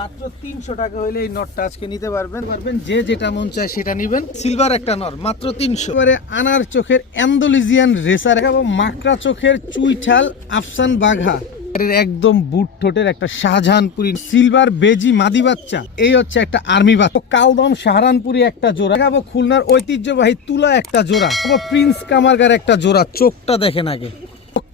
মাত্র তিনশো টাকা হইলে এই নটটা আজকে নিতে পারবেন। পারবেন, যে যেটা মন চায় সেটা নিবেন। সিলভার একটা নর, মাত্র তিনশো। এবারে আনার চোখের অ্যান্ডোলিজিয়ান রেসার দেখাবো। মাকড়া চোখের চুইঠাল আফসান বাঘা। একদম বুট ঠোঁটের একটা শাহজাহানপুরি সিলভার বেজি মাদি বাচ্চা। এই হচ্ছে একটা আর্মি বাচ্চা। কালদম সাহারানপুরি একটা জোড়া। দেখাবো খুলনার ঐতিহ্যবাহী তুলা একটা জোড়া। প্রিন্স কামারগার একটা জোড়া। চোখটা দেখেন আগে।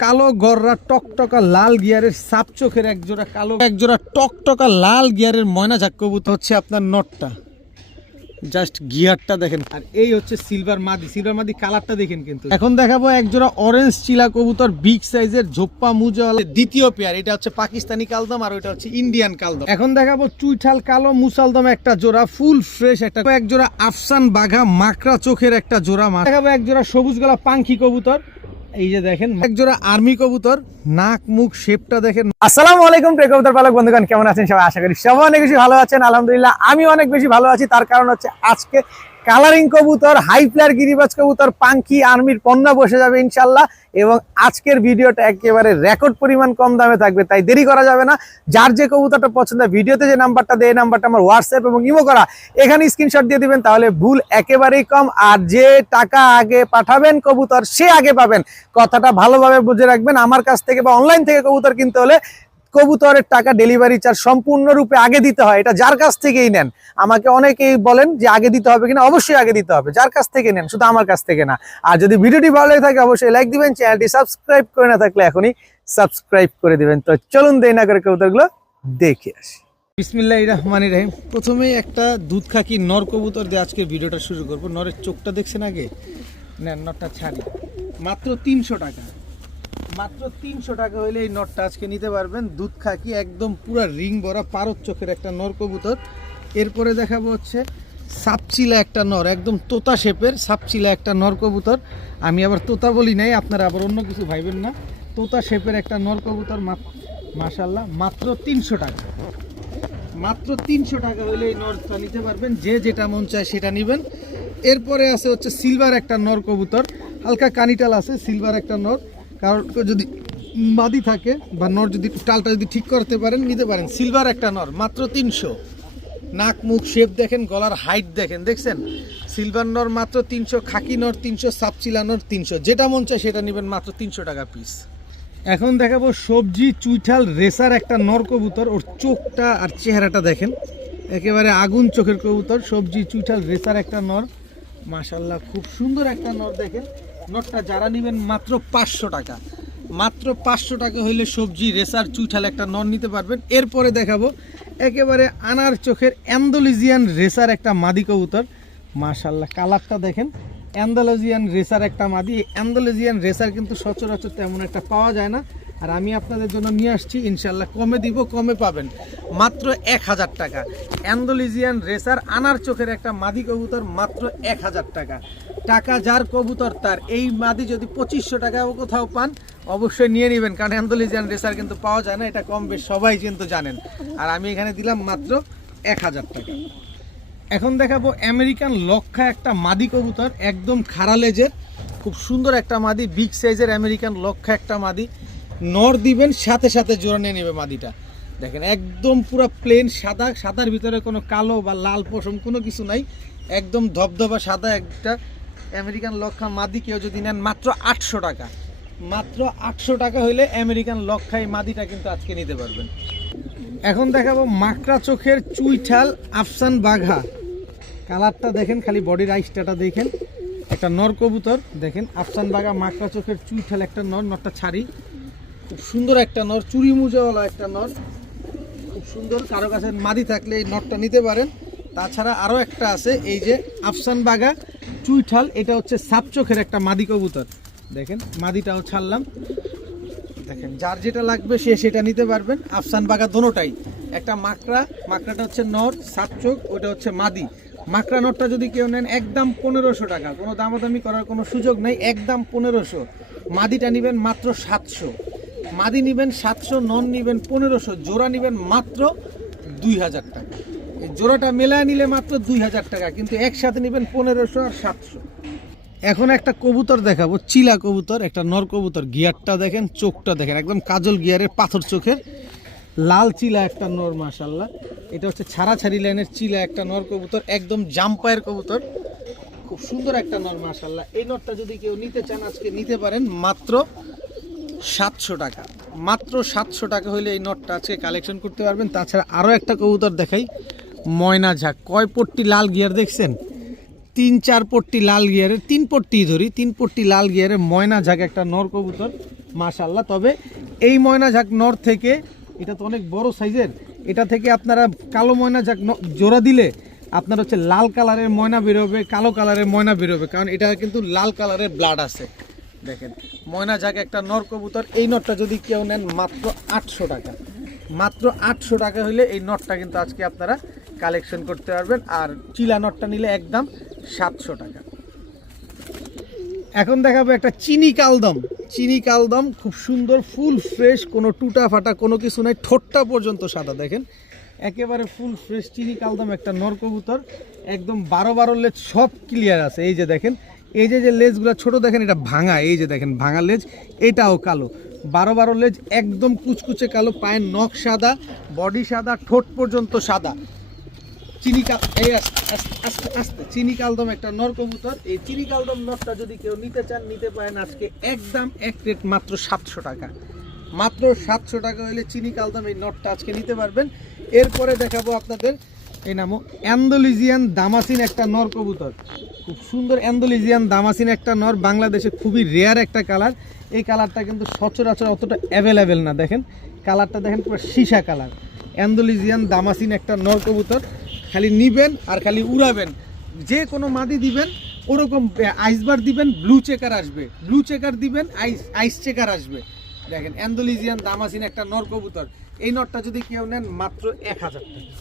কালো গররা টকটকা লাল গিয়ারের সাপ চোখের এক জোড়া কালো একজোড়া টকটকা লাল গিয়ারের ময়না ঝাক কবুতর হচ্ছে আপনার নটটা। জাস্ট গিয়ারটা দেখেন। আর এই হচ্ছে সিলভার মাদি। সিলভার মাদি কালারটা দেখেন কিন্তু। এখন দেখাবো এক জোড়া অরেঞ্জ চিলা কবুতর বিগ সাইজের ঝোপ্পা মুজল। দ্বিতীয় পেয়ার এটা হচ্ছে পাকিস্তানি কালদম আর ওইটা হচ্ছে ইন্ডিয়ান কালদম। এখন দেখাবো চুইঠাল কালো মুসালদম একটা জোড়া ফুল ফ্রেশ একটা এক জোড়া আফসান বাঘা মাকড়া চোখের একটা জোড়া দেখাবো এক জোড়া সবুজ গলা পাঙ্খি কবুতর। এই যে দেখেন একজোড়া আর্মি কবুতর নাক মুখ শেপটা দেখেন। আসসালামু আলাইকুম প্রিয় কবুতর পালক বন্ধুগণ কেমন আছেন সবাই? আশা করি সবাই অনেক বেশি ভালো আছেন। আলহামদুলিল্লাহ আমি অনেক বেশি ভালো আছি। তার কারণ হচ্ছে আজকে কালারিং কবুতর হাই ফ্লার গিরিবাজ কবুতর পাঙ্কি আর্মির পণ্য বসে যাবে ইনশাল্লাহ এবং আজকের ভিডিওটা একেবারে রেকর্ড পরিমাণ কম দামে থাকবে, তাই দেরি করা যাবে না। যার যে কবুতরটা পছন্দ, ভিডিওতে যে নাম্বারটা দেয় নাম্বারটা আমার হোয়াটসঅ্যাপ এবং ইমো করা। এখানে স্ক্রিনশট দিয়ে দিবেন, তাহলে ভুল একেবারেই কম। আর যে টাকা আগে পাঠাবেন কবুতর, সে আগে পাবেন। কথাটা ভালোভাবে বুঝে রাখবেন। আমার কাছ থেকে বা অনলাইন থেকে কবুতর কিনতে হলে কবুতরের টাকা ডেলিভারি চার্জ সম্পূর্ণরূপে আগে দিতে হয়, এটা যার কাছ থেকেই নেন। আমাকে অনেকেই বলেন যে আগে দিতে হবে কিনা, অবশ্যই আগে দিতে হবে, যার কাছ থেকে নেন, শুধু আমার কাছ থেকে না। আর যদি ভিডিওটি ভালো লেগে থাকে, অবশ্যই লাইক দিবেন চ্যানেলটি সাবস্ক্রাইব করে না থাকলে এখনই সাবস্ক্রাইব করে দিবেন। তো চলুন দেই না করে কবুতরগুলো দেখে আসি। বিসমিল্লাহ রহমান রহিম। প্রথমে একটা দুধ খাকি নর কবুতর দিয়ে আজকে ভিডিওটা শুরু করব। নরের চোখটা দেখছেন আগে? নেন নটটা ছাড়ি। মাত্র তিনশো টাকা। মাত্র তিনশো টাকা হইলে এই নটটা আজকে নিতে পারবেন। দুধ খাকি, একদম পুরা রিং ভরা পারদ চোখের একটা নর কবুতর। এরপরে দেখাবো হচ্ছে সাপচিলা একটা নর, একদম তোতা শেপের সাপচিলা একটা নর কবুতর। আমি আবার তোতা বলি নাই, আপনারা আবার অন্য কিছু ভাইবেন না। তোতা শেপের একটা নর কবুতর মাশাল্লাহ মাত্র তিনশো টাকা। মাত্র তিনশো টাকা হলে এই নরটা নিতে পারবেন, যে যেটা মন চায় সেটা নেবেন। এরপরে আছে হচ্ছে সিলভার একটা নর কবুতর, হালকা কানিটাল আছে, সিলভার একটা নর। কারণ যদি মাদি থাকে বা নর যদি, টালটা যদি ঠিক করতে পারেন, নিতে পারেন। সিলভার একটা নর, মাত্র তিনশো। নাক, মুখ শেপ দেখেন, গলার হাইট দেখেন, দেখছেন? সিলভার নর মাত্র তিনশো, খাকি নর তিনশো, সাপচিলা নর তিনশো। যেটা মন চায় সেটা নেবেন মাত্র তিনশো টাকা পিস এখন দেখাবো সবজি চুইঠাল রেসার একটা নর কবুতর, ওর চোখটা আর চেহারাটা দেখেন। একেবারে আগুন চোখের কবুতর, সবজি চুইঠাল রেসার একটা নর। মাশাল্লাহ খুব সুন্দর একটা নর দেখেন। নরটা যারা নেবেন মাত্র পাঁচশো টাকা। মাত্র পাঁচশো টাকা হইলে সবজি, রেসার, চুইঠাল একটা নন নিতে পারবেন। এরপরে দেখাবো, একেবারে আনার চোখের অ্যান্দোলিজিয়ান রেসার একটা মাদি কবুতর। মাশাল্লাহ কালারটা দেখেন। অ্যান্ডালোজিয়ান রেসার একটা মাদি। অ্যান্ডালোজিয়ান রেসার কিন্তু সচরাচর তেমন একটা পাওয়া যায় না। আর আমি আপনাদের জন্য নিয়ে আসছি ইনশাল্লাহ কমে দিব, কমে পাবেন। মাত্র এক হাজার টাকা। অ্যান্ডোলিজিয়ান রেসার আনার চোখের একটা মাদি কবুতর মাত্র এক হাজার টাকা। টাকা যার কবুতর তার। এই মাদি যদি পঁচিশশো টাকাও কোথাও পান, অবশ্যই নিয়ে নেবেন। কারণ অ্যান্ডোলিজিয়ান রেসার কিন্তু পাওয়া যায় না, এটা কম বেশ সবাই কিন্তু জানেন। আর আমি এখানে দিলাম মাত্র এক হাজার টাকা। এখন দেখাবো আমেরিকান লক্ষা একটা মাদি কবুতর, একদম খাড়া লেজের, খুব সুন্দর একটা মাদি বিগ সাইজের আমেরিকান লক্ষা একটা মাদি। নর দিবেন, সাথে সাথে জোড়া নিয়ে নেবে মাদিটা। দেখেন, একদম পুরো প্লেন সাদা, সাদার ভিতরে কোনো কালো বা লাল পশম কোনো কিছু নাই। একদম ধবধবা সাদা একটা আমেরিকান লক্ষা মাদি, কেউ যদি নেন মাত্র আটশো টাকা। মাত্র আটশো টাকা হইলে আমেরিকান লক্ষা এই মাদিটা কিন্তু আজকে নিতে পারবেন। এখন দেখাবো মাকড়া চোখের চুইঠাল আফসান বাঘা। কালারটা দেখেন, খালি বডির আইসটাটা দেখেন। একটা নর কবুতর, দেখেন আফসান বাঘা মাকড়া চোখের চুইঠাল একটা নর, নরটা ছাড়ি। খুব সুন্দর একটা নর, চুরি মুজাওয়ালা একটা নর। খুব সুন্দর, কারও কাছে মাদি থাকলে এই নরটা নিতে পারেন। তাছাড়া আরও একটা আছে, এই যে আফসান বাঘা চুইঠাল, এটা হচ্ছে সাপ চোখের একটা মাদি কবুতর। দেখেন, মাদিটাও ছাড়লাম। দেখেন, যার যেটা লাগবে সে সেটা নিতে পারবেন। আফসান বাগা দোনোটাই। একটা মাকড়া, মাকড়াটা হচ্ছে নর সাত চোখ, ওটা হচ্ছে মাদি। মাকড়া নটটা যদি কেউ নেন, একদম পনেরোশো টাকা। কোনো দামাদামি করার কোনো সুযোগ নেই, একদম পনেরোশো। মাদিটা নেবেন মাত্র সাতশো। মাদি নেবেন সাতশো, নন নেবেন পনেরোশো, জোড়া নেবেন মাত্র দুই হাজার টাকা। এই জোড়াটা মেলায় নিলে মাত্র দুই হাজার টাকা, কিন্তু একসাথে নেবেন পনেরোশো আর সাতশো। এখন একটা কবুতর দেখাবো, চিলা কবুতর, একটা নর কবুতর। গিয়ারটা দেখেন, চোখটা দেখেন, একদম কাজল গিয়ারের পাথর চোখের। লাল চিলা একটা নর মাশাল্লাহ এটা হচ্ছে ছাড়া ছাড়ি লাইনের চিলা একটা নর কবুতর, একদম জাম্পায়ের কবুতর। খুব সুন্দর একটা নর মাশাল্লাহ এই নরটা যদি কেউ নিতে চান, আজকে নিতে পারেন মাত্র সাতশো টাকা। মাত্র সাতশো টাকা হলে এই নটটা আজকে কালেকশন করতে পারবেন। তাছাড়া আরও একটা কবুতর দেখাই, ময়না ঝাঁক। কয় পট্টি লাল গিয়ার দেখছেন? তিন, চার পট্টি লাল গিয়ারের, তিন পট্টি ধরি, তিন পট্টি লাল গিয়ারের ময়না ঝাঁক একটা নর কবুতর মাশাল্লাহ তবে এই ময়না ঝাঁক নর থেকে এটা তো অনেক বড় সাইজের। এটা থেকে আপনারা কালো ময়না ন- জোড়া দিলে আপনার হচ্ছে লাল কালারের ময়না বেরোবে, কালো কালারের ময়না বেরোবে, কারণ এটা কিন্তু লাল কালারের ব্লাড আছে। দেখেন, ময়না ঝাঁক একটা নর কবুতর, এই নটটা যদি কেউ নেন মাত্র আটশো টাকা। মাত্র আটশো টাকা হলে এই নটটা কিন্তু আজকে আপনারা কালেকশন করতে পারবেন, আর চিলা নটটা নিলে একদম সাতশো টাকা। এখন দেখাবো একটা চিনি কালদম। চিনি কালদম খুব সুন্দর, ফুল ফ্রেশ, কোনো টুটা ফাটা, কোনো কিছু নাই, ঠোঁটটা পর্যন্ত সাদা, দেখেন। একেবারে ফুল ফ্রেশ চিনি কালদম, একটা নরকবুতর একদম বারো বারো লেজ, সব ক্লিয়ার আছে। এই যে দেখেন, এই যে যে লেজগুলো ছোট, দেখেন এটা ভাঙা, এই যে দেখেন, ভাঙা লেজ, এটাও কালো। বারো বারো লেজ, একদম কুচকুচে কালো, পায়ের নখ সাদা বডি সাদা, ঠোঁট পর্যন্ত সাদা। চিনি কাল এই আস্তে আস্তে আস্তে আস্তে চিনি কালদম একটা নর কবুতর এই চিনি কালদম নরটা যদি কেউ নিতে চান, নিতে পারেন আজকে একদম এক রেট মাত্র সাতশো টাকা। মাত্র সাতশো টাকা হলে চিনি কালদম এই নটটা আজকে নিতে পারবেন। এরপরে দেখাবো আপনাদের, এই নামও অ্যান্ডোলিজিয়ান দামাসিন একটা নর কবুতর খুব সুন্দর অ্যান্ডোলিজিয়ান দামাসিন একটা নর, বাংলাদেশে খুবই রেয়ার একটা কালার এই কালারটা কিন্তু সচরাচর অতটা অ্যাভেলেবেল না, দেখেন। কালারটা দেখেন পুরো সীসা কালার অ্যান্ডোলিজিয়ান দামাসিন একটা নর কবুতর খালি নিবেন আর খালি উড়াবেন। যে কোনো মাদি দিবেন, ওরকম আইসবার দিবেন ব্লু চেকার আসবে। ব্লু চেকার দিবেন আইস আইস চেকার আসবে। দেখেন অ্যান্ডোলিজিয়ান দামাসিন একটা নর কবুতর। এই নটটা যদি কেউ নেন, মাত্র এক হাজার টাকা।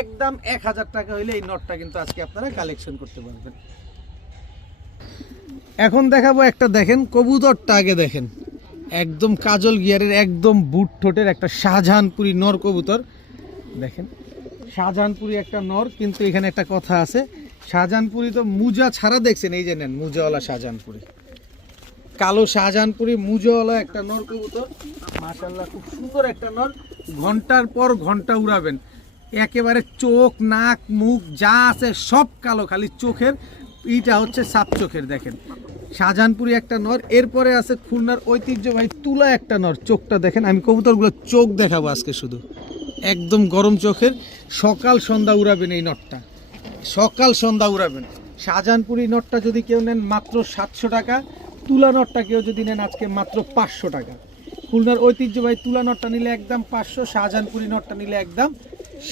একদম এক হাজার টাকা হইলে এই নটটা কিন্তু আজকে আপনারা কালেকশন করতে পারবেন। এখন দেখাবো একটা, দেখেন, কবুতরটা আগে দেখেন। একদম কাজল গিয়ারের, একদম বুট ঠোঁটের একটা শাহজাহানপুরি নর কবুতর। দেখেন শাহজাহানপুরি একটা নর, কিন্তু এখানে একটা কথা আছে। শাহজাহানপুরি তো মুজা ছাড়া দেখছেন, এই যে নেন, মুজাওয়ালা শাহজাহানপুরি। কালো শাহজাহানপুরি, মুজাওয়ালা একটা নর কবুতর। মাশাল্লাহ খুব সুন্দর একটা নর। ঘণ্টার পর ঘণ্টা উড়াবেন। একেবারে চোখ, নাক, মুখ, যা আছে সব কালো, খালি চোখের। ইটা হচ্ছে সাপ চোখের, দেখেন। শাহজাহানপুরি একটা নর। এরপরে আছে খুলনার ঐতিহ্যবাহী তুলা একটা নর। চোখটা দেখেন, আমি কবুতরগুলো চোখ দেখাবো আজকে শুধু। একদম গরম চোখের, সকাল সন্ধ্যা উড়াবেন এই নটটা। সকাল সন্ধ্যা উড়াবেন। শাহজাহানপুরি নটটা যদি কেউ নেন মাত্র সাতশো টাকা, তুলা নটটা কেউ যদি নেন আজকে মাত্র পাঁচশো টাকা। খুলনার ঐতিহ্যবাহী তুলা নটটা নিলে একদম পাঁচশো, শাহজাহানপুরি নটটা নিলে একদম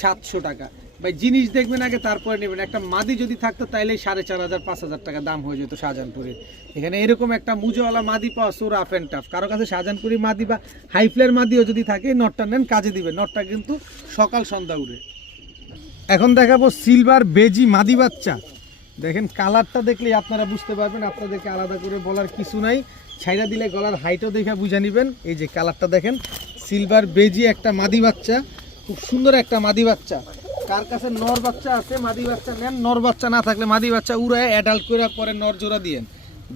সাতশো টাকা। ভাই, জিনিস দেখবেন আগে, তারপরে নেবেন। একটা মাদি যদি থাকতো তাইলে সাড়ে চার হাজার, পাঁচ হাজার টাকা দাম হয়ে যেত শাহজাহানপুরের এখানে এরকম একটা মুজোওয়ালা মাদি পাওয়া সো রাফ অ্যান্ড টাফ। কারও কাছে শাহজাহানপুরি মাদি বা হাইফ্লের মাদিও যদি থাকে নটটা নেন, কাজে দিবে। নটটা কিন্তু সকাল সন্ধ্যা উড়ে। এখন দেখাবো সিলভার বেজি মাদি বাচ্চা। দেখেন, কালারটা দেখলেই আপনারা বুঝতে পারবেন, আপনাদেরকে আলাদা করে বলার কিছু নাই। ছাইরা দিলে গলার হাইটও দেখে বুঝে নেবেন। এই যে কালারটা দেখেন, সিলভার বেজি একটা মাদি বাচ্চা। খুব সুন্দর একটা মাদি বাচ্চা। কার কাছে নর বাচ্চা আছে, মাদি বাচ্চা নেন। নর বাচ্চা না থাকলে মাদি বাচ্চা উড়ায় অ্যাডাল্ট করে পরে নর জোড়া দিয়েন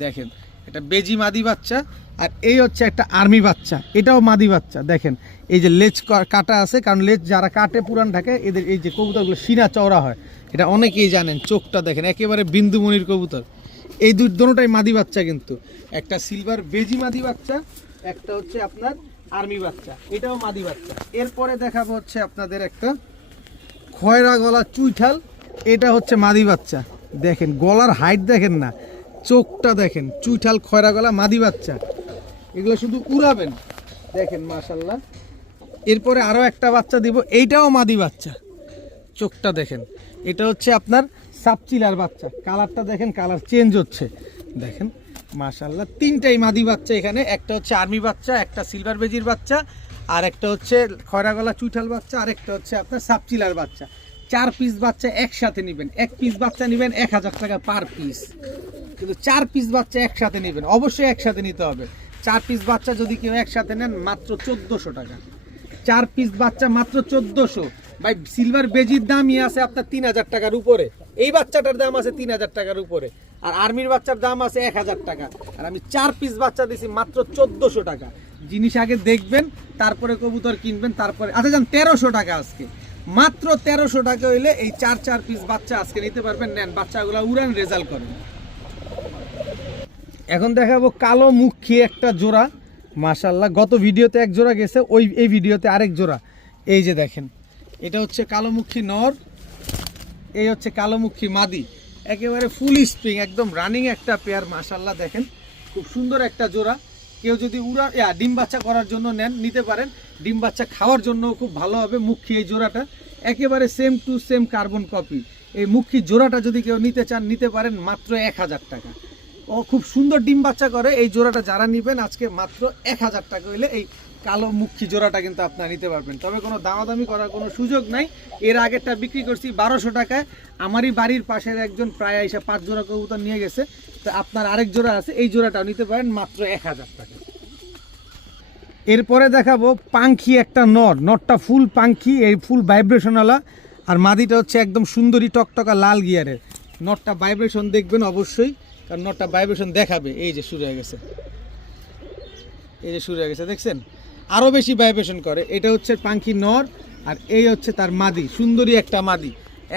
দেখেন, এটা বেজি মাদি বাচ্চা, আর এই হচ্ছে একটা আর্মি বাচ্চা। এটাও মাদি বাচ্চা, দেখেন। এই যে লেজ কাটা আছে, কারণ লেজ যারা কাটে, পুরান থাকে এদের এই যে কবুতরগুলো সিনা চওড়া হয়। এটা অনেকেই জানেন, চোখটা দেখেন, একেবারে বিন্দুমণির কবুতর। এই দুই দোনোটাই মাদি বাচ্চা কিন্তু। একটা সিলভার বেজি মাদি বাচ্চা, একটা হচ্ছে আপনার আর্মি বাচ্চা। এটাও মাদি বাচ্চা। এরপরে দেখাবো হচ্ছে আপনাদের একটা খয়রা গলা চুইঠাল, এটা হচ্ছে মাদি বাচ্চা। দেখেন, গলার হাইট দেখেন না, চোখটা দেখেন, চুইঠাল, খয়রা গলা, মাদি বাচ্চা। এগুলো শুধু উড়াবেন। দেখেন মাশাল্লাহ এরপরে আরও একটা বাচ্চা দিব, এইটাও মাদি বাচ্চা। চোখটা দেখেন, এটা হচ্ছে আপনার সাপচিলার বাচ্চা। কালারটা দেখেন, কালার চেঞ্জ হচ্ছে। দেখেন মাশাল্লাহ তিনটাই মাদি বাচ্চা এখানে। একটা হচ্ছে আর্মি বাচ্চা, একটা সিলভার বেজির বাচ্চা। আর একটা হচ্ছে খয়রা গলা চুইঠাল বাচ্চা আর একটা হচ্ছে আপনার সাপচিলার বাচ্চা। চার পিস বাচ্চা একসাথে নেবেন। এক পিস বাচ্চা নেবেন এক হাজার টাকা পার পিস কিন্তু চার পিস বাচ্চা একসাথে নেবেন, অবশ্যই একসাথে নিতে হবে। চার পিস বাচ্চা যদি কেউ একসাথে নেন, মাত্র চোদ্দোশো টাকা। চার পিস বাচ্চা মাত্র চোদ্দোশো। ভাই সিলভার বেজির দামই আছে আপনার তিন হাজার টাকার উপরে। এই বাচ্চাটার দাম আছে তিন হাজার টাকার উপরে। আর আর্মির বাচ্চার দাম আছে এক হাজার টাকা। আর আমি চার পিস বাচ্চা দিছি মাত্র চোদ্দোশো টাকা। জিনিস আগে দেখবেন, তারপরে কবুতর কিনবেন, তারপরে আচ্ছা যান, তেরোশো টাকা আজকে। মাত্র তেরোশো টাকা হইলে এই চার চার পিস বাচ্চা আজকে নিতে পারবেন। নেন, বাচ্চাগুলো উড়ান রেজাল্ট করেন। এখন দেখাবো কালো মুখী একটা জোড়া। মাশাল্লাহ গত ভিডিওতে এক জোড়া গেছে, ওই, এই ভিডিওতে আরেক জোড়া। এই যে দেখেন, এটা হচ্ছে কালোমুখী নর, এই হচ্ছে কালোমুখী মাদি। একেবারে ফুল স্প্রিং একদম রানিং একটা পেয়ার মাশাল্লাহ দেখেন। খুব সুন্দর একটা জোড়া। কেউ যদি উড়া ডিম বাচ্চা করার জন্য নেন, নিতে পারেন। ডিম বাচ্চা খাওয়ার জন্য খুব ভালো হবে মুখী এই জোড়াটা। একেবারে same to same carbon copy এই মুখী জোড়াটা যদি কেউ নিতে চান, নিতে পারেন মাত্র এক হাজার টাকা। ও খুব সুন্দর ডিম বাচ্চা করে এই জোড়াটা যারা নেবেন, আজকে মাত্র এক হাজার টাকা হইলে এই কালো মুখী জোড়াটা কিন্তু আপনারা নিতে পারবেন। তবে কোনো দামাদামি করার কোনো সুযোগ নাই। এর আগেরটা বিক্রি করছি বারোশো টাকায়। আমারই বাড়ির পাশের একজন প্রায় এসে পাঁচ জোড়া কবুতর নিয়ে গেছে। তো আপনার আরেক জোড়া আছে, এই জোড়াটাও নিতে পারেন মাত্র এক হাজার টাকা। এরপরে দেখাবো পাঙ্খি একটা নর। নটটা ফুল পাঙ্খি এই ফুল ভাইব্রেশনওয়ালা। আর মাদিটা হচ্ছে একদম সুন্দরী টকটকা লাল গিয়ারের। নটটা ভাইব্রেশন দেখবেন অবশ্যই, কারণ নটটা ভাইব্রেশন দেখাবে। এই যে শুরু হয়ে গেছে। এই যে শুরু হয়ে গেছে, দেখছেন? আরও বেশি ভাইব্রেশন করে। এটা হচ্ছে পাঙ্খি নর, আর এই হচ্ছে তার মাদি, সুন্দরী একটা মাদি।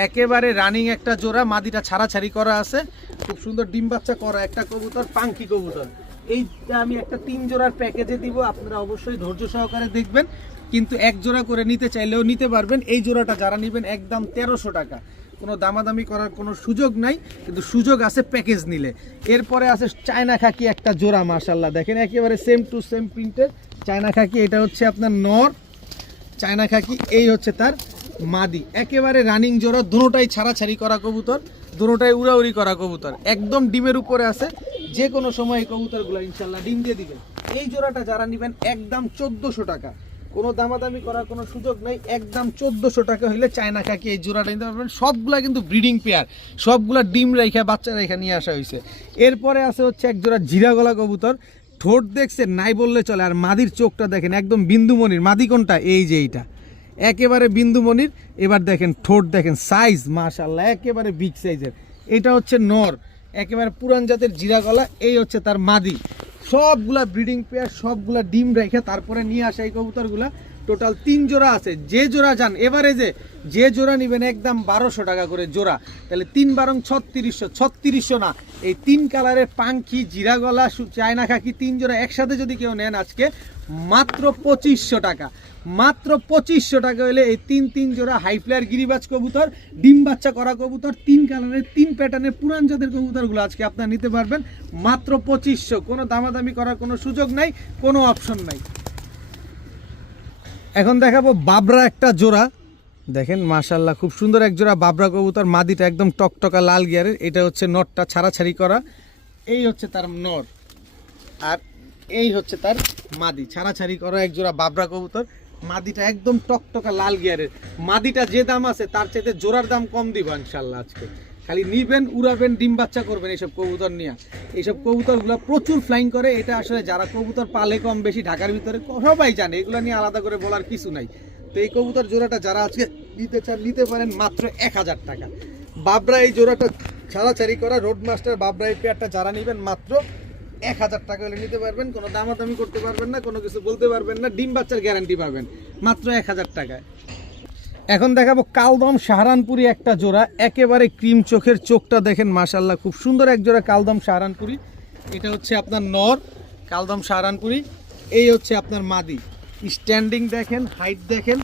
একেবারে রানিং একটা জোড়া, মাদিটা ছাড়াছাড়ি করা আছে। খুব সুন্দর ডিম বাচ্চা করা একটা কবুতর, পাঙ্খি কবুতর। এইটা আমি একটা তিন জোড়ার প্যাকেজে দিব, আপনারা অবশ্যই ধৈর্য সহকারে দেখবেন। কিন্তু এক জোড়া করে নিতে চাইলেও নিতে পারবেন। এই জোড়াটা যারা নেবেন একদম তেরোশো টাকা। কোনো দামাদামি করার কোনো সুযোগ নাই, কিন্তু সুযোগ আছে প্যাকেজ নিলে। এরপরে আছে চায়না খাকি একটা জোড়া মার্শাল্লাহ দেখেন একেবারে সেম টু সেম প্রিন্টের চায়না খাকি, এটা হচ্ছে আপনার নর। চায়না খাকি, এই হচ্ছে তার মাদি। একেবারে রানিং জোড়া, দুটোটাই ছাড়াছাড়ি করা কবুতর, দুটোটাই উড়াউড়ি করা কবুতর। একদম ডিমের উপরে আছে যে কোনো সময় এই কবুতরগুলো ইনশাল্লাহ ডিম দিয়ে দিবেন। এই জোড়াটা যারা নেবেন, একদম চোদ্দোশো টাকা। কোনো দামাদামি করার কোনো সুযোগ নেই, একদম চোদ্দোশো টাকা হইলে চায়না খাকি এই জোড়াটা নিতে পারবেন। সবগুলা কিন্তু ব্রিডিং পেয়ার, সবগুলা ডিম রেখা বাচ্চা রেখা নিয়ে আসা হয়েছে এরপরে আছে হচ্ছে এক জোড়া জিরা গলা কবুতর। ঠোঁট দেখছেন নাই বললে চলে। আর মাদির চোখটা দেখেন, একদম বিন্দুমণির। মাদি কোনটা? এই যে এইটা। একেবারে বিন্দুমণির। এবার দেখেন ঠোঁট দেখেন সাইজ মাশাল্লাহ একেবারে বিগ সাইজের এটা হচ্ছে নর। একেবারে পুরান জাতের জিরা গলা, এই হচ্ছে তার মাদি। সবগুলা ব্রিডিং পেয়ার সবগুলা ডিম রেখে তারপরে নিয়ে আসা এই কবুতরগুলা। টোটাল তিন জোড়া আছে। যে জোড়া যান এভারেজে যে জোড়া নেবেন একদম বারোশো টাকা করে জোড়া, তাহলে তিন বারং ছত্রিশশো ছত্রিশশো না। এই তিন কালারের পাঙ্কি জিরা গলা চায়না খাকি, তিন জোড়া একসাথে যদি কেউ নেন আজকে, মাত্র পঁচিশশো টাকা। মাত্র পঁচিশশো টাকা হলে এই তিন তিন জোড়া হাই ফ্লায়ার গিরিবাজ কবুতর, ডিম বাচ্চা করা কবুতর, তিন কালারের, তিন প্যাটার্নের পুরান জাতের কবুতরগুলো আজকে আপনারা নিতে পারবেন। মাত্র পঁচিশশো, কোনো দামাদামি করার কোনো সুযোগ নাই, কোনো অপশন নাই। এখন দেখাবো বাবরা একটা জোড়া। দেখেন মাশাল্লাহ খুব সুন্দর এক জোড়া বাবরা কবুতর। মাদিটা একদম টকটকা লাল গিয়ারের। এটা হচ্ছে নটটা ছাড়াছাড়ি করা। এই হচ্ছে তার নর। আর এই হচ্ছে তার মাদি। ছাড়াছাড়ি করা এক জোড়া বাবরা কবুতর। মাদিটা একদম টকটকা লাল গিয়ারের। মাদিটা যে দাম আছে, তার চাইতে জোড়ার দাম কম দিব ইনশাল্লাহ আজকে। খালি নিবেন, উড়াবেন, ডিম বাচ্চা করবেন এইসব কবুতর নিয়ে। এইসব কবুতরগুলো প্রচুর ফ্লাইং করে। এটা আসলে যারা কবুতর পালে কম বেশি ঢাকার ভিতরে, সবাই জানে। এগুলো নিয়ে আলাদা করে বলার কিছু নাই। তো এই কবুতর জোড়াটা যারা আজকে নিতে চান, নিতে পারেন মাত্র এক হাজার টাকা। বাবরা এই জোড়াটা ছাড়াছাড়ি করা রোড মাস্টার বাবরা এই পেয়ারটা যারা নেবেন, মাত্র এক হাজার টাকা হলে নিতে পারবেন। কোনো দামাদামি করতে পারবেন না, কোনো কিছু বলতে পারবেন না। ডিম বাচ্চার গ্যারান্টি পাবেন, মাত্র এক হাজার টাকায়। এখন দেখাবো কালদম সাহারানপুরি একটা জোড়া, একেবারে ক্রিম চোখের চোখটা দেখেন মাশাল্লাহ খুব সুন্দর এক জোড়া কালদম সাহারানপুরি এটা হচ্ছে আপনার নর, কালদম সাহারানপুরি এই হচ্ছে আপনার মাদি। স্ট্যান্ডিং দেখেন হাইট দেখেন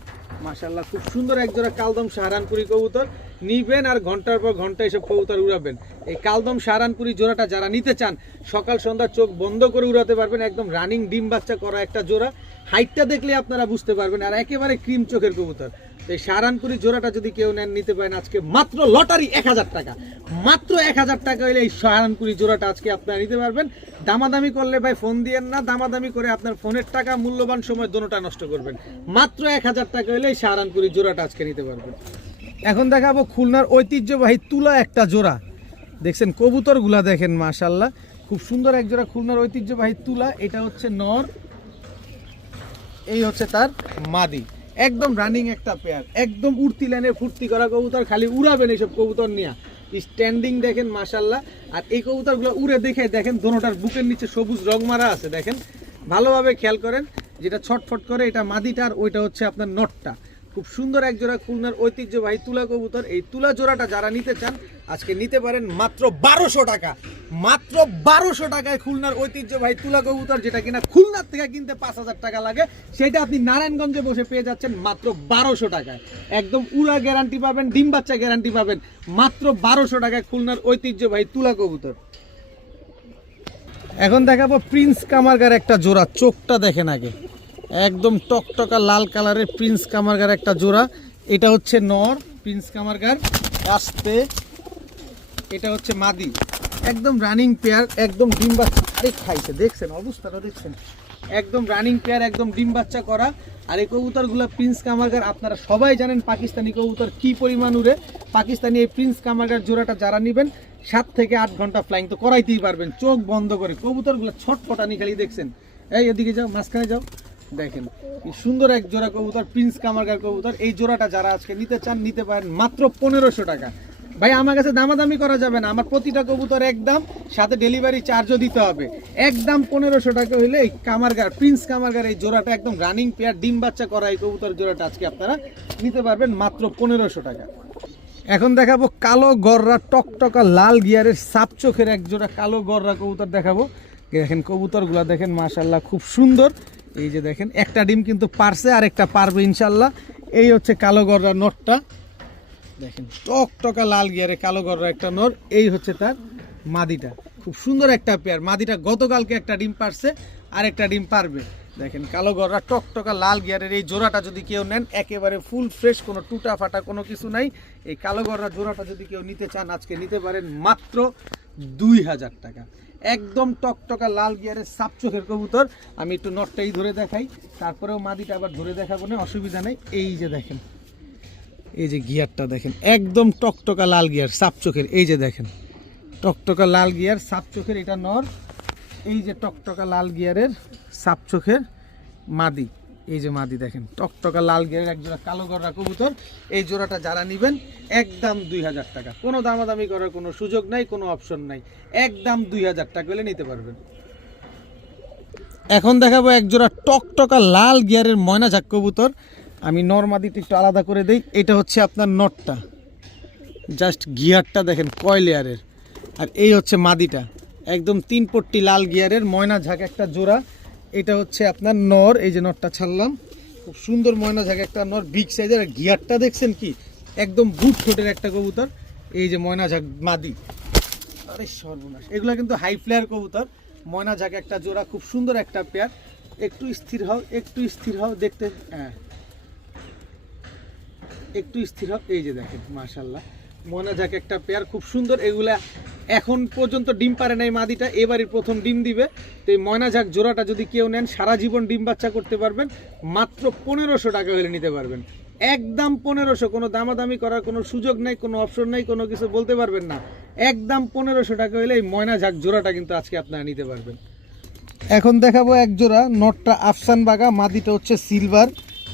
মাশাল্লাহ খুব সুন্দর এক জোড়া কালদম সাহারানপুরি কবুতর। নিবেন আর ঘণ্টার পর ঘণ্টা এসব কবুতর উড়াবেন। এই কালদম সাহারানপুরি জোড়াটা যারা নিতে চান, সকাল, সন্ধ্যা চোখ বন্ধ করে উড়াতে পারবেন, একদম রানিং ডিম বাচ্চা করা একটা জোড়া। হাইটটা দেখলে আপনারা বুঝতে পারবেন, আর একেবারে ক্রিম চোখের কবুতর। এই সারানপুরি জোড়াটা যদি কেউ নেন, নিতে পারেন আজকে মাত্র লটারি এক হাজার টাকা। মাত্র এক হাজার টাকা হলে এই সারানপুরি জোড়াটা আজকে আপনারা নিতে পারবেন। দামাদামি করলে ভাই ফোন দিয়েন না, দামাদামি করে আপনার ফোনের টাকা মূল্যবান সময় দোনোটা নষ্ট করবেন। মাত্র এক হাজার টাকা হলে এই সারানপুরি জোড়াটা আজকে নিতে পারবেন। এখন দেখাবো খুলনার ঐতিহ্যবাহী তুলা একটা জোড়া। দেখছেন, কবুতরগুলা দেখেন মাশাল্লাহ খুব সুন্দর এক জোড়া খুলনার ঐতিহ্যবাহী তুলা। এটা হচ্ছে নর, এই হচ্ছে তার মাদি। একদম রানিং একটা পেয়ার একদম উড়তি লাইনে ফুর্তি করা কবুতর, খালি উড়াবেন এইসব কবুতর নিয়ে। স্ট্যান্ডিং দেখেন মাসাল্লাহ আর এই কবুতরগুলো উড়ে দেখে দেখেন, দোনোটার বুকের নিচে সবুজ রং মারা আছে, দেখেন। ভালোভাবে খেয়াল করেন, যেটা ছটফট করে, এটা মাদিটা আর ওইটা হচ্ছে আপনার নটটা। খুব সুন্দর এক জোড়া খুলনার ঐতিহ্যবাহী তুলা কবুতর। এই তুলা জোড়াটা যারা নিতে চান, আজকে নিতে পারেন মাত্র বারোশো টাকা। মাত্র বারোশো টাকায় খুলনার ঐতিহ্যবাহী তুলা কবুতর, যেটা কিনা খুলনার থেকে কিনতে পাঁচ হাজার টাকা লাগে। সেটা আপনি নারায়ণগঞ্জে বসে পেয়ে যাচ্ছেন মাত্র বারোশো টাকায়। একদম উড়া গ্যারান্টি পাবেন, ডিম বাচ্চা গ্যারান্টি পাবেন মাত্র বারোশো টাকায় খুলনার ঐতিহ্যবাহী তুলা কবুতর। এখন দেখাবো প্রিন্স কামারগার একটা জোড়া, চোখটা দেখেন আগে। একদম টকটকা লাল কালারের প্রিন্স কামারগার একটা জোড়া। এটা হচ্ছে নর, প্রিন্স কামারগার, আসতে। এটা হচ্ছে মাদি। একদম রানিং পেয়ার একদম ডিম বাচ্চা। আরে খাইছে, দেখছেন, অবস্থাটা দেখছেন। একদম রানিং পেয়ার একদম ডিম বাচ্চা করা। আর এই কবুতরগুলো প্রিন্স কামারগার, আপনারা সবাই জানেন পাকিস্তানি কবুতর কি পরিমাণ উড়ে। পাকিস্তানি এই প্রিন্স কামারগার জোড়াটা যারা নেবেন, সাত থেকে আট ঘণ্টা ফ্লাইং তো করাইতেই পারবেন। চোখ বন্ধ করে। কবুতরগুলো ছটপটানি খালি দেখছেন। এই এদিকে যাও, মাঝখানে যাও। দেখেন সুন্দর এক জোড়া কবুতর প্রিন্স কামারগার কবুতর। এই জোড়াটা যারা আজকে নিতে চান, নিতে পারেন মাত্র পনেরোশো টাকা। ভাই, আমার কাছে দামাদামি করা যাবে না। আমার প্রতিটা কবুতর একদম, সাথে ডেলিভারি চার্জও দিতে হবে। একদম পনেরোশো টাকা হইলে এই কামারগার প্রিন্স কামারগার এই জোড়াটা একদম রানিং পেয়ার ডিম বাচ্চা করা এই কবুতর জোড়াটা আজকে আপনারা নিতে পারবেন মাত্র পনেরোশো টাকা। এখন দেখাবো কালো গররা টকটকা লাল গিয়ারের সাপ চোখের এক জোড়া কালো গররা কবুতর দেখাবো। দেখেন কবুতরগুলো দেখেন মাশাল্লাহ খুব সুন্দর। এই যে দেখেন, একটা ডিম কিন্তু পারছে আর একটা পারবে ইনশাল্লাহ এই হচ্ছে কালো গররা নটটা। দেখেন, টকটকা লাল গিয়ারে কালো গররা একটা নর, এই হচ্ছে তার মাদিটা। খুব সুন্দর একটা পেয়ার, মাদিটা গতকালকে একটা ডিম পারছে আর একটা ডিম পারবে। দেখেন, কালো গররা টকটকা লাল গিয়ারের এই জোড়াটা যদি কেউ নেন, একেবারে ফুল ফ্রেশ, কোনো টুটা ফাটা কোনো কিছু নাই। এই কালো গররা জোড়াটা যদি কেউ নিতে চান, আজকে নিতে পারেন মাত্র দুই হাজার টাকা। একদম টকটকা লাল গিয়ারের সাপ চোখের কবুতর। আমি একটু নটটাই ধরে দেখাই। তারপরেও মাদিটা আবার ধরে দেখাবো না, অসুবিধা নেই। এই যে দেখেন, এই যে গিয়ারটা দেখেন, একদম টকটকা লাল গিয়ার, সাপ চোখের, এই যে দেখেন। টকটকা লাল গিয়ার, সাপ চোখের, এটা নর। এই যে টকটকা লাল গিয়ারের সাপ চোখের মাদি। এই যে মাদি দেখেন, টকটকা লাল গিয়ারের এক জোড়া কালো গড়া কবুতর। এই জোড়াটা যারা নেবেন, একদম দুই হাজার টাকা। কোনো দামাদামি করার কোনো সুযোগ নাই, কোনো অপশন নাই। একদম দুই হাজার টাকা হলে নিতে পারবেন। এখন দেখাবো এক জোড়া টকটকা লাল গিয়ারের ময়না ঝাক কবুতর। আমি নর্মাদিটি একটু আলাদা করে দেই। এটা হচ্ছে আপনার নটটা। জাস্ট গিয়ারটা দেখেন কয় লেয়ারের। আর এই হচ্ছে মাদিটা। একদম তিন পট্টি লাল গিয়ারের ময়না ঝাঁক একটা জোড়া। এটা হচ্ছে আপনার নর, এই যে নরটা ছাড়লাম। খুব সুন্দর ময়না ঝাঁক একটা নর বিগ সাইজের গিয়ারটা দেখছেন কি? একদম বুট ঠোঁটের একটা কবুতর। এই যে ময়না ঝাঁক মাদি। আরে সর্বনাশ। এগুলো কিন্তু হাই ফ্লেয়ার কবুতর। ময়না ঝাঁক একটা জোড়া, খুব সুন্দর একটা পেয়ার একটু স্থির হও, একটু স্থির হও, দেখতে হ্যাঁ। একটু স্থির হও। এই যে দেখেন মাশাল্লাহ ময়না ঝাঁক একটা পেয়ার খুব সুন্দর। এগুলা এখন পর্যন্ত ডিম পারে নাই মাদিটা, এবারই প্রথম ডিম দিবে। তো এই ময়না ঝাঁক জোড়াটা যদি কেউ নেন, সারা জীবন ডিম বাচ্চা করতে পারবেন, মাত্র পনেরোশো টাকা হলে নিতে পারবেন। একদম পনেরোশো, কোনো দামাদামি করার কোনো সুযোগ নেই, কোনো অপশন নেই, কোনো কিছু বলতে পারবেন না। একদম পনেরোশো টাকা হলে এই ময়না ঝাঁক জোড়াটা কিন্তু আজকে আপনারা নিতে পারবেন। এখন দেখাবো এক জোড়া, নটটা আফসান বাগা, মাদিটা হচ্ছে সিলভার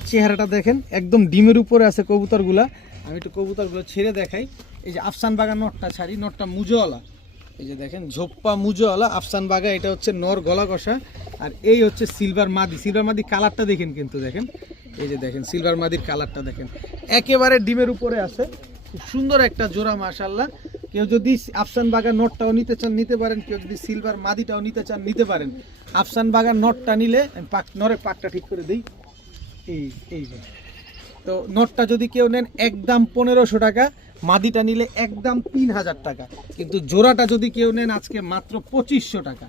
চেহারাটা দেখেন, একদম ডিমের উপরে আছে কবুতরগুলা। আমি একটু কবুতরগুলো ছেড়ে দেখাই। এই যে আফসান বাগা নটটা ছাড়ি, নটটা মুজোওয়ালা এই যে দেখেন, ঝোপ্পা মুজোওয়ালা আফসান বাগা, এটা হচ্ছে নর গলা কষা, আর এই হচ্ছে সিলভার মাদি। সিলভার মাদি কালারটা দেখেন কিন্তু, দেখেন। এই যে দেখেন, সিলভার মাদির কালারটা দেখেন। একেবারে ডিমের উপরে আছে। খুব সুন্দর একটা জোড়া মাশাল্লাহ কেউ যদি আফসান বাগার নটটাও নিতে চান, নিতে পারেন। কেউ যদি সিলভার মাদিটাও নিতে চান, নিতে পারেন। আফসান বাগার নটটা নিলে পাক নরে পাকটা ঠিক করে দিই। এই এই তো নোটটা যদি কেউ নেন, একদম পনেরোশো টাকা, মাদিটা নিলে একদম তিন হাজার টাকা। কিন্তু জোড়াটা যদি কেউ নেন, আজকে মাত্র পঁচিশশো টাকা।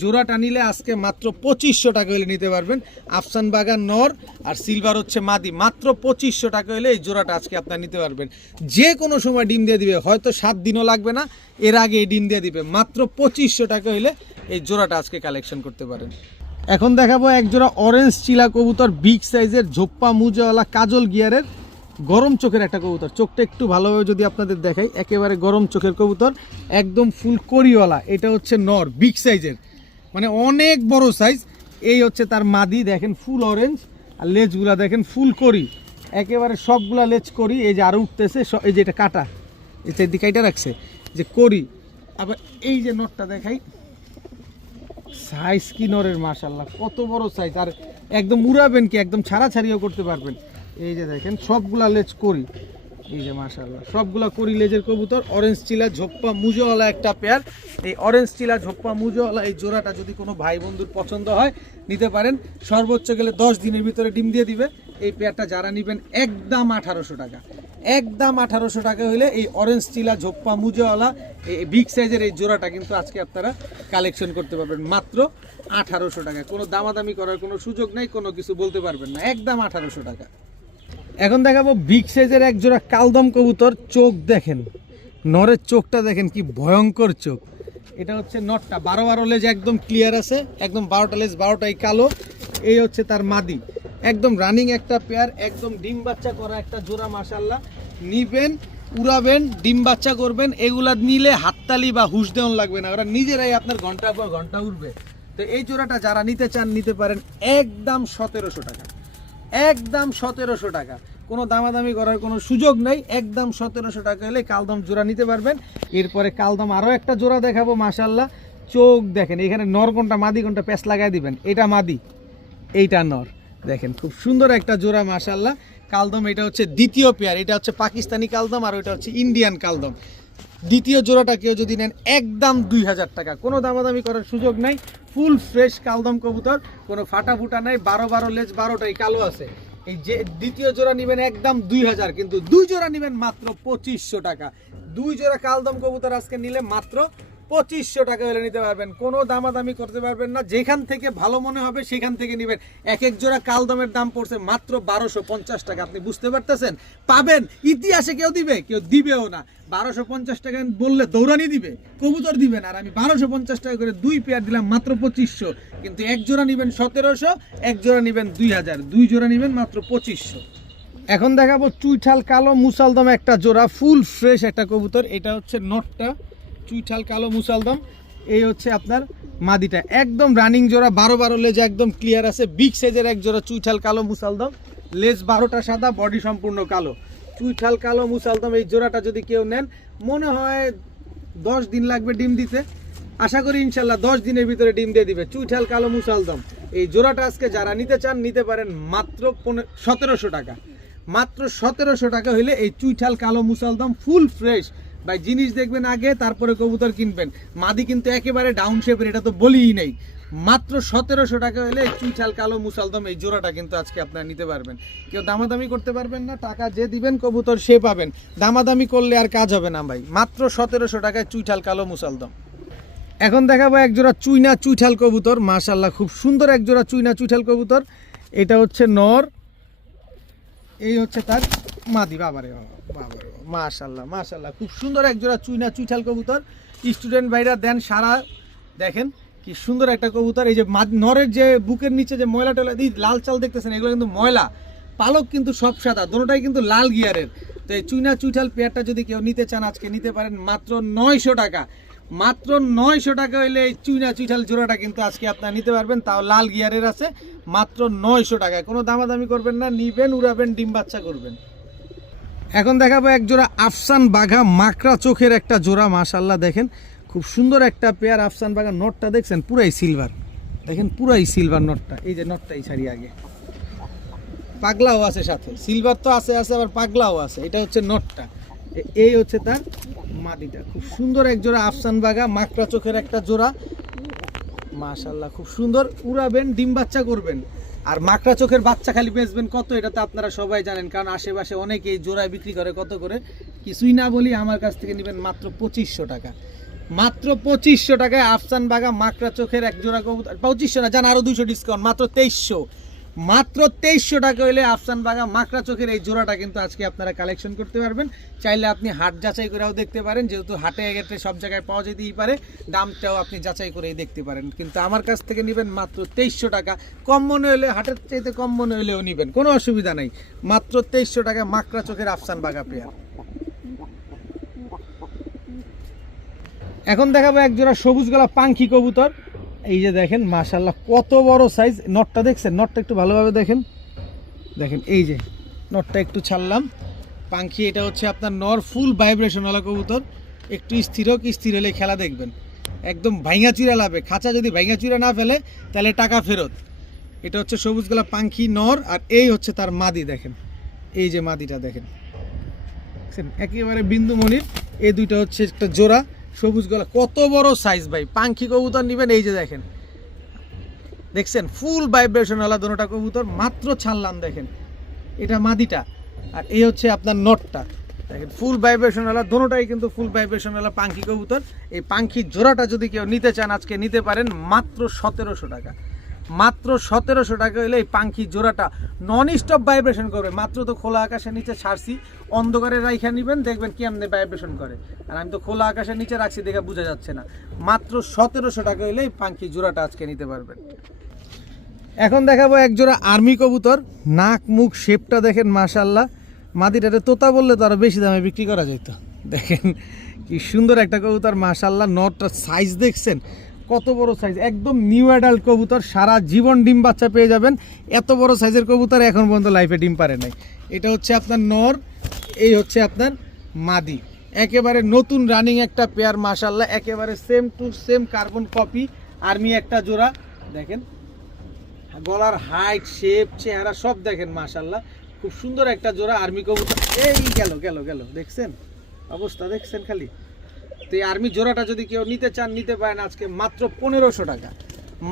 জোড়াটা নিলে আজকে মাত্র পঁচিশশো টাকা হলে নিতে পারবেন। আফসান বাগান নর আর সিলভার হচ্ছে মাদি। মাত্র পঁচিশশো টাকা হলে এই জোড়াটা আজকে আপনার নিতে পারবেন। যে কোনো সময় ডিম দিয়ে দিবে, হয়তো সাত দিনও লাগবে না, এর আগে এই ডিম দিয়ে দিবে। মাত্র পঁচিশশো টাকা হলে এই জোড়াটা আজকে কালেকশন করতে পারেন। এখন দেখাবো একজোড়া অরেঞ্জ চিলা কবুতর বিগ সাইজের ঝোপ্পা মুজাওয়ালা কাজল গিয়ারের গরম চোখের একটা কবুতর। চোখটা একটু ভালোভাবে যদি আপনাদের দেখাই, একেবারে গরম চোখের কবুতর, একদম ফুল করিওয়ালা এটা হচ্ছে নর বিগ সাইজের মানে অনেক বড় সাইজ এই হচ্ছে তার মাদি, দেখেন ফুল অরেঞ্জ আর লেজগুলা দেখেন ফুল করি একেবারে সবগুলা লেজ করি এই যে আরও উঠতেছে এই যে এটা কাটা। এটা দিকে এটা রাখছে, যে করি আবার এই যে নটটা দেখাই সাইজ কি নরের মাশাল্লাহ কত বড় সাইজ আর একদম উড়াবেন কি, একদম ছাড়া ছাড়াছাড়িও করতে পারবেন। এই যে দেখেন, সবগুলা লেজ করি। এই যে মাশাল্লাহ সবগুলা করি লেজের কবুতর অরেঞ্জ চিলা ঝোপ্পা মুজোওয়ালা একটা পেয়ার এই অরেঞ্জ চিলা ঝোপ্পা মুজোওয়ালা এই জোড়াটা যদি কোনো ভাই বন্ধুর পছন্দ হয়, নিতে পারেন। সর্বোচ্চ গেলে দশ দিনের ভিতরে ডিম দিয়ে দিবে। এই পেয়ারটা যারা নেবেন একদম আঠারোশো টাকা। একদম আঠারোশো টাকা হলে এই অরেঞ্জ চিলা ঝোপ্পা মুজোওয়ালা, এই বিগ সাইজের এই জোড়াটা কিন্তু আজকে আপনারা কালেকশন করতে পারবেন। মাত্র আঠারোশো টাকা। কোনো দামাদামি করার কোনো সুযোগ নেই, কোনো কিছু বলতে পারবেন না। একদম আঠারোশো টাকা। এখন দেখাবো বিগ সাইজের এক জোড়া কালদম কবুতর। চোখ দেখেন, নরের চোখটা দেখেন, কি ভয়ঙ্কর চোখ। এটা হচ্ছে নটটা। বারো বারো লেজ একদম ক্লিয়ার আছে। একদম বারোটা লেজ, বারোটাই কালো। এই হচ্ছে তার মাদি। একদম রানিং একটা পেয়ার একদম ডিম বাচ্চা করা একটা জোড়া মাসাল্লাহ নিবেন, উড়াবেন, ডিম বাচ্চা করবেন, এগুলা নিলে হাততালি বা হুশ দেওয়ান লাগবে না। ওরা নিজেরাই আপনার ঘণ্টার পর ঘণ্টা উঠবে তো এই জোড়াটা যারা নিতে চান, নিতে পারেন একদম সতেরোশো টাকা। একদম সতেরোশো টাকা। কোনো দামাদামি করার কোনো সুযোগ নেই। একদম সতেরোশো টাকা হলে কালদম জোড়া নিতে পারবেন। এরপরে কালদম আরও একটা জোড়া দেখাবো মাশাল্লাহ চোখ দেখেন, এখানে নর কোনটা মাদি কোনটা প্যাঁচ লাগাই দিবেন। এটা মাদি, এইটা নর। দেখেন, খুব সুন্দর একটা জোড়া মাশাল্লাহ কালদম, এটা হচ্ছে দ্বিতীয় পেয়ার। এটা হচ্ছে পাকিস্তানি কালদম আর ওইটা হচ্ছে ইন্ডিয়ান কালদম। দ্বিতীয় জোড়াটা কেউ যদি নেন, একদম দুই হাজার টাকা। কোনো দামাদামি করার সুযোগ নাই। ফুল ফ্রেশ কালদম কবুতর, কোনো ফাটা ফুটা নাই। বারো বারো লেজ, বারোটাই কালো আছে। এই যে দ্বিতীয় জোড়া নেবেন একদম দুই হাজার, কিন্তু দুই জোড়া নেবেন মাত্র পঁচিশশো টাকা। দুই জোড়া কালদম কবুতর আজকে নিলে মাত্র পঁচিশশো টাকা হলে নিতে পারবেন। কোনো দামাদামি করতে পারবেন না। যেখান থেকে ভালো মনে হবে সেখান থেকে নেবেন। এক এক জোড়া কালদমের দাম পড়ছে মাত্র বারোশো পঞ্চাশ টাকা। আপনি বুঝতে পারতেছেন? পাবেন। ইতিহাসে কেউ দিবে, কেউ দিবেও না। বারোশো পঞ্চাশ টাকা বললে দৌড়ানি দিবে, কবুতর দিবেন আর আমি বারোশো পঞ্চাশ টাকা করে দুই পেয়ার দিলাম মাত্র পঁচিশশো। কিন্তু এক জোড়া নেবেন সতেরোশো, এক জোড়া নেবেন দুই হাজার। দুই জোড়া নেবেন মাত্র পঁচিশশো। এখন দেখাবো চুইঠাল কালো মুসালদম একটা জোড়া ফুল ফ্রেশ একটা কবুতর। এটা হচ্ছে নটটা। চুইঠাল কালো মুসালদম, এই হচ্ছে আপনার মাদিটা। একদম রানিং জোড়া, বারো বারো লেজ একদম ক্লিয়ার আছে। বিগ সাইজের এক জোড়া চুইঠাল কালো মুসালদম। লেজ বারোটা সাদা বডি সম্পূর্ণ কালো। চুইঠাল কালো মুসালদম, এই জোড়াটা যদি কেউ নেন, মনে হয় দশ দিন লাগবে ডিম দিতে। আশা করি ইনশাল্লাহ দশ দিনের ভিতরে ডিম দিয়ে দিবে। চুইঠাল কালো মুসালদম। এই জোড়াটা আজকে যারা নিতে চান, নিতে পারেন মাত্র সতেরোশো টাকা। মাত্র সতেরোশো টাকা হইলে এই চুইঠাল কালো মুসালদম ফুল ফ্রেশ ভাই, জিনিস দেখবেন আগে, তারপরে কবুতর কিনবেন। মাদি কিন্তু একেবারে ডাউন শেপের এটা তো বলিই নেই। মাত্র সতেরোশো টাকা হলে এই চুইঠাল কালো মুসালদম এই জোড়াটা কিন্তু আজকে আপনারা নিতে পারবেন। কেউ দামাদামি করতে পারবেন না, টাকা যে দিবেন, কবুতর সে পাবেন। দামাদামি করলে আর কাজ হবে না ভাই। মাত্র সতেরোশো টাকায় চুইঠাল কালো মুসালদম এখন দেখাবো এক জোড়া চুইনা চুইঠাল কবুতর। মাশাল্লাহ খুব সুন্দর এক জোড়া চুইনা চুইঠাল কবুতর। এটা হচ্ছে নর। এই হচ্ছে তার মাদি বাবারে বাবা বাবারে বাবা, মাশাল্লাহ মাশাল্লাহ খুব সুন্দর এক জোড়া চুইনা চুইঠাল কবুতর। স্টুডেন্ট ভাইরা দেন সারা। দেখেন কি সুন্দর একটা কবুতর। এই যে নরের যে বুকের নিচে যে ময়লা টয়লা দিই লাল চাল দেখতেছেন এগুলো কিন্তু ময়লা। পালক কিন্তু সব সাদা দুটোটাই কিন্তু লাল গিয়ারের। তো এই চুইনা চুইঠাল পেয়ারটা যদি কেউ নিতে চান আজকে নিতে পারেন মাত্র নয়শো টাকা। মাত্র নয়শো টাকা হইলে এই চুইনা চুইঠাল জোড়াটা কিন্তু আজকে আপনারা নিতে পারবেন। তাও লাল গিয়ারের আছে মাত্র নয়শো টাকায়। কোনো দামাদামি করবেন না নিবেন উড়াবেন ডিম বাচ্চা করবেন। এখন দেখাবো এক জোড়া আফসান বাঘা মাকড়া চোখের একটা জোড়া মাশাল্লাহ দেখেন। খুব সুন্দর একটা পেয়ার আফসান বাঘা নটটা দেখছেন? পুরাই সিলভার দেখেন, পুরাই সিলভার নটটা এই যে নটটাই ছাড়ি আগে। পাগলাও আছে সাথে। সিলভার তো আছে আছে, আবার পাগলাও আছে। এটা হচ্ছে নটটা এই হচ্ছে তার মাদিটা। খুব সুন্দর এক জোড়া আফসান বাঘা, মাকড়া চোখের একটা জোড়া। মাশাল্লাহ খুব সুন্দর। উড়াবেন, ডিম বাচ্চা করবেন। আর মাকড়া চোখের বাচ্চা খালি বেঁচবেন কত, এটা তো আপনারা সবাই জানেন। কারণ আশেপাশে অনেকেই জোড়ায় বিক্রি করে, কত করে? কিছুই না বলি আমার কাছ থেকে নেবেন মাত্র পঁচিশশো টাকা। মাত্র পঁচিশশো টাকায় আফসান বাগা মাকড়া চোখের এক জোড়া কবুতর, পঁচিশশো না, জান আরও দুশো ডিসকাউন্ট মাত্র তেইশশো। মাত্র তেইশশো টাকা হলে আফসান বাগা মাকড়া চোখের এই জোড়াটা কিন্তু আজকে আপনারা কালেকশন করতে পারবেন। চাইলে আপনি হাট যাচাই করেও দেখতে পারেন, যেহেতু হাটে গেটে সব জায়গায় পাওয়া যেতেই পারে, দামটাও আপনি যাচাই করেই দেখতে পারেন। কিন্তু আমার কাছ থেকে নেবেন মাত্র তেইশশো টাকা। কম মনে হলে হাটের চাইতে কম মনে হলেও নেবেন, কোনো অসুবিধা নাই। মাত্র তেইশশো টাকা মাকড়া চোখের আফসান বাগা পেয়ার এখন দেখাবো এক জোড়া সবুজ গলা পাঙ্খি কবুতর। এই যে দেখেন মাশাল্লাহ কত বড় সাইজ নটটা দেখছেন? নটটা একটু ভালোভাবে দেখেন। দেখেন, এই যে নটটা একটু ছাড়লাম। পাঙ্খি এটা হচ্ছে আপনার নর ফুল ভাইব্রেশনওয়ালা কবুতর। একটু স্থির হোক, স্থির হলে খেলা দেখবেন। একদম ভাইঙা চুরা লাভে। খাঁচা যদি ভাইঙা চুরা না ফেলে, তাহলে টাকা ফেরত। এটা হচ্ছে সবুজ গলা পাঙ্খি নর, আর এই হচ্ছে তার মাদি, দেখেন। এই যে মাদিটা, দেখেন? একেবারে বিন্দুমণির। এই দুইটা হচ্ছে একটা জোড়া। সবুজ গলা, কত বড় সাইজ ভাই। পাঙ্খি কবুতর নেবেন, এই যে দেখেন। দেখছেন? ফুল ভাইব্রেশন ওলা দোনোটা কবুতর, মাত্র ছাড়লাম, দেখেন। এটা মাদিটা, আর এই হচ্ছে আপনার নটটা। দেখেন ফুল ভাইব্রেশন ওলা দোনোটাই কিন্তু ফুল ভাইব্রেশন ওলা পাঙ্খি কবুতর। এই পাঙ্খি জোড়াটা যদি কেউ নিতে চান, আজকে নিতে পারেন মাত্র সতেরোশো টাকা। মাত্র সতেরোশো টাকা হলে এই পাঙ্খি জোড়াটা নন স্টপ ভাইব্রেশন করবে। মাত্র তো খোলা আকাশের নিচে ছাড়ছি, অন্ধকারে রাইখা নেবেন, দেখবেন কেমনে ভাইব্রেশন করে। আর আমি তো খোলা আকাশের নিচে রাখছি দেখে বোঝা যাচ্ছে না। মাত্র সতেরোশো টাকা হলে এই পাঙ্খি জোড়াটা আজকে নিতে পারবেন। এখন দেখাবো এক জোড়া আর্মি কবুতর। নাক, মুখ শেপটা দেখেন মাশাল্লাহ মাদিটারে তোতা বললে তো আরও বেশি দামে বিক্রি করা যেত দেখেন কি সুন্দর একটা কবুতর মাশাল্লাহ নটটার সাইজ দেখছেন কত বড় সাইজ একদম নিউ অ্যাডাল্ট কবুতর, সারা জীবন ডিম বাচ্চা পেয়ে যাবেন। এত বড় সাইজের কবুতর এখন পর্যন্ত লাইফে ডিম পারে নাই। এটা হচ্ছে আপনার নর, এই হচ্ছে আপনার মাদি। একেবারে নতুন রানিং একটা পেয়ার মাশাল্লাহ একেবারে same to same carbon copy army একটা জোড়া। দেখেন, গলার হাইট শেপ চেহারা সব দেখেন মাশাল্লাহ খুব সুন্দর একটা জোড়া আর্মি কবুতর। এই গেল গেল গেল, দেখছেন? অবস্থা দেখছেন খালি? তো আর্মি জোড়াটা যদি কেউ নিতে চান, নিতে পারেন আজকে মাত্র পনেরোশো টাকা।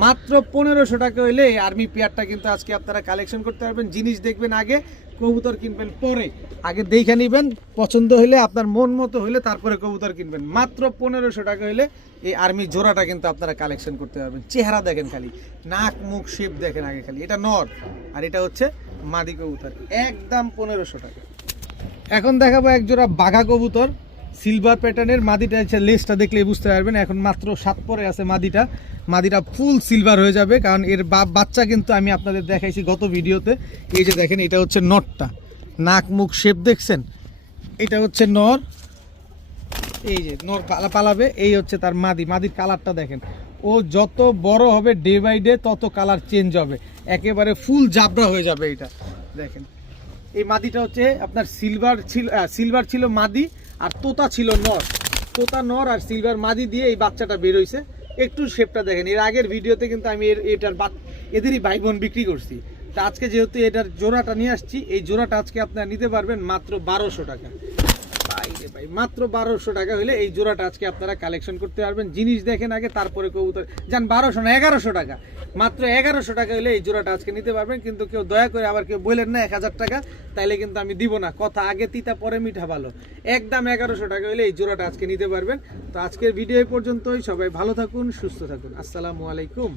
মাত্র পনেরোশো টাকা হইলে আর্মি পেয়ারটা কিন্তু আজকে আপনারা কালেকশন করতে পারবেন। জিনিস দেখবেন আগে, কবুতর কিনবেন পরে। আগে দেখে নেবেন, পছন্দ হলে আপনার মন মতো হলে তারপরে কবুতর কিনবেন। মাত্র পনেরোশো টাকা হইলে এই আর্মি জোড়াটা কিন্তু আপনারা কালেকশন করতে পারবেন। চেহারা দেখেন খালি, নাক, মুখ, শিপ দেখেন আগে খালি। এটা নর, আর এটা হচ্ছে মাদি কবুতর। একদম পনেরোশো টাকা। এখন দেখাবো এক জোড়া বাঘা কবুতর। সিলভার প্যাটার্নের মাদিটা হচ্ছে লেসটা দেখলে বুঝতে পারবেন। এখন মাত্র সাত পরে আছে মাদিটা। মাদিটা ফুল সিলভার হয়ে যাবে, কারণ এর বাচ্চা কিন্তু আমি আপনাদের দেখাইছি গত ভিডিওতে। এই যে দেখেন, এটা হচ্ছে নটটা নাক, মুখ শেপ দেখছেন? এটা হচ্ছে নর এই যে নর পালা, পালাবে। এই হচ্ছে তার মাদি। মাদির কালারটা দেখেন। ও যত বড় হবে ডে বাই ডে তত কালার চেঞ্জ হবে। একেবারে ফুল জাবরা হয়ে যাবে এটা দেখেন। এই মাদিটা হচ্ছে আপনার সিলভার ছিল সিলভার ছিল মাদি আর তোতা ছিল নর। তোতা নর আর সিলভার মাদি দিয়ে এই বাচ্চাটা বের হয়েছে একটু শেপটা দেখেন, এর আগের ভিডিওতে কিন্তু আমি এর এটার বা এদেরই ভাই বোন বিক্রি করছি। তা আজকে যেহেতু এটার জোড়াটা নিয়ে আসছি, এই জোড়াটা আজকে আপনারা নিতে পারবেন মাত্র বারোশো টাকা। রে ভাই মাত্র বারোশো টাকা হলে এই জোড়াটা আজকে আপনারা কালেকশন করতে পারবেন। জিনিস দেখেন আগে, তারপরে কবুতর। যান, বারোশো না, এগারোশো টাকা। মাত্র এগারোশো টাকা হলে এই জোড়াটা আজকে নিতে পারবেন। কিন্তু কেউ দয়া করে আবার কেউ বললেন না, এক হাজার টাকা, তাইলে কিন্তু আমি দিব না। কথা আগে তিতা, পরে মিঠা ভালো। একদম এগারোশো টাকা হলে এই জোড়াটা আজকে নিতে পারবেন। তো আজকের ভিডিও পর্যন্তই। সবাই ভালো থাকুন, সুস্থ থাকুন। আসসালামু আলাইকুম।